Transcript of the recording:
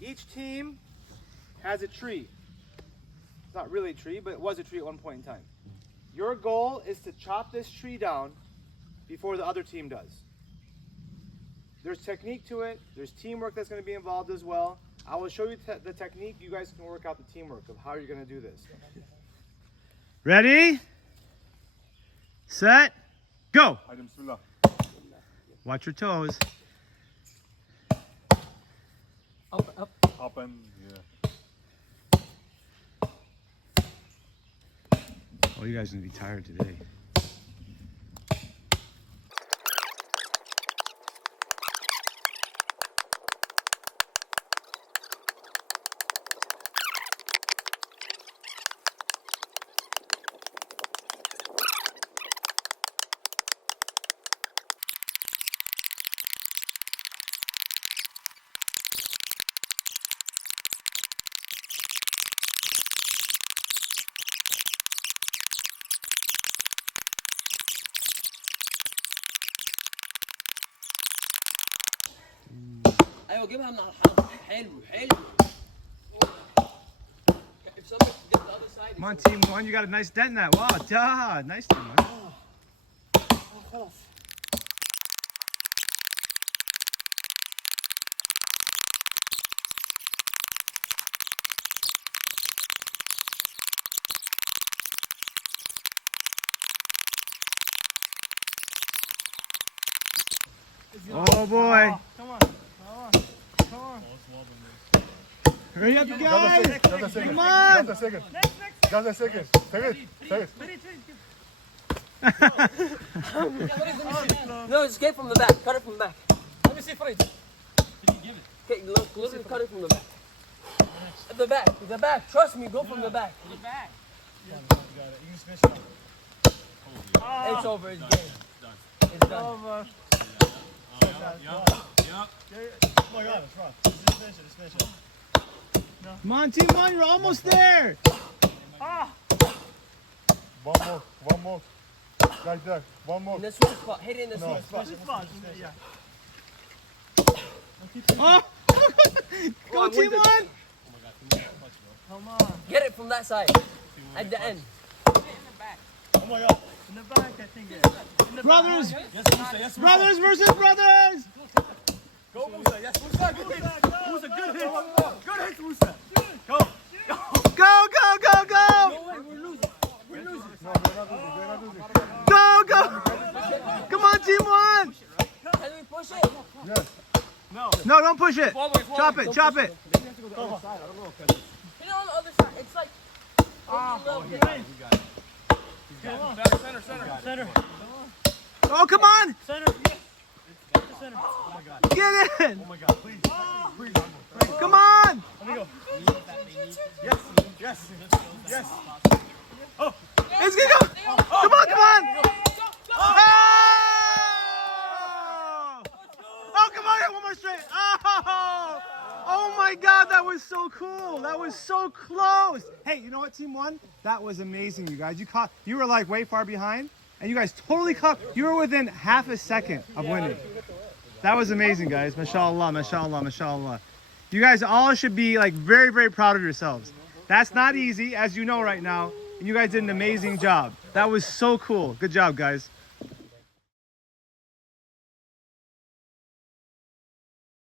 Each team has a tree. It's not really a tree, but it was a tree at one point in time. Your goal is to chop this tree down before the other team does. There's technique to it. There's teamwork that's going to be involved as well. I will show you the technique. You guys can work out the teamwork of how you're going to do this. Ready, set, go. Watch your toes. Up and yeah. Oh, you guys are gonna be tired today. ايوه جيبها من على الحرف. حلو حلو. If somebody gets the other side. Come on, team one, you got a nice dent in that. Wow, duh, nice team one. Oh boy. Come on. Come on. Hurry up, you guys. Just a second. Come on. Just a second. Just a second. Take it. Take it. No, just get from the back. Cut it from the back. Let me see for it. Okay, look, literally cut it from the back. At the back. The back. Trust me, go from the back. The back. It's over. It's game. It's done. Over. Oh my God, it's rough. Just finish it. Just finish it. Come on, team one, you're almost there. Ah. One more. Like that. One more. In the sweet spot. Hit it in the No. sweet spot. This spot. Yeah. Oh. Go, team one. Come on. Get it from that side. At the end. Oh my God. In the back, I think. In the Brothers. back. Yes, Brothers versus brothers. Go, Musa. Yes, Musa. Good hit. Musa, good hit. Good hit, Musa. Go. Go, go, go, go. No way, we're losing. We're losing. No, we're not losing. Go, go. Come on, team one. Can we push it? Yes. No, don't push it. Chop it, chop it. Hit it on the other side. It's like. Center. Oh, come on. Center. Yes. Get the center. Get in. Oh my God, please. Come on. Let me go. Yes. Yes. Yes. Oh. It's gonna go. Come on, come on. Oh! Oh, come on, one more straight. Oh! Oh my God, that was so cool. That was so close. Hey, you know what, team one? That was amazing, you guys. You were like way far behind, and you guys totally caught. You were within half a second of winning. That was amazing, guys. Mashallah, mashallah, mashallah. You guys all should be like very, very proud of yourselves. That's not easy, as you know right now. And you guys did an amazing job. That was so cool. Good job, guys.